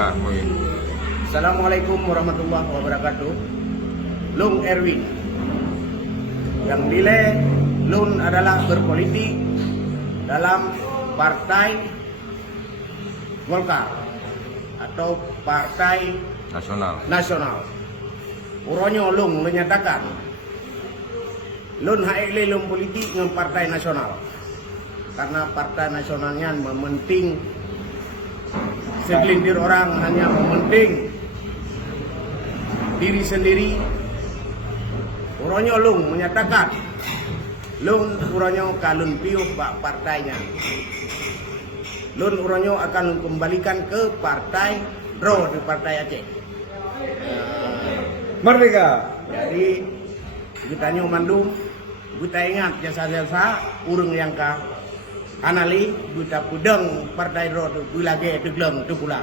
Ya, mungkin. Assalamualaikum warahmatullahi wabarakatuh. Lung Erwin. Yang nilai Lun adalah berpolitik dalam partai Golkar atau Partai Nasional. Uronyo Lung menyatakan Lun haile lung politik dengan Partai Nasional karena Partai Nasionalnya mementing segelintir orang hanya mementing diri sendiri. Uronyo Lung menyatakan Lun uronyo kalun piuh pak partainya. Lun uronyo akan kembalikan ke partai Dro di Partai Aceh. Merdeka. Jadi kita Mandung, kita ingat jasa-jasa urung yang ka anali, kita pudeng partai Dro tu lagi tu gelem tu pula.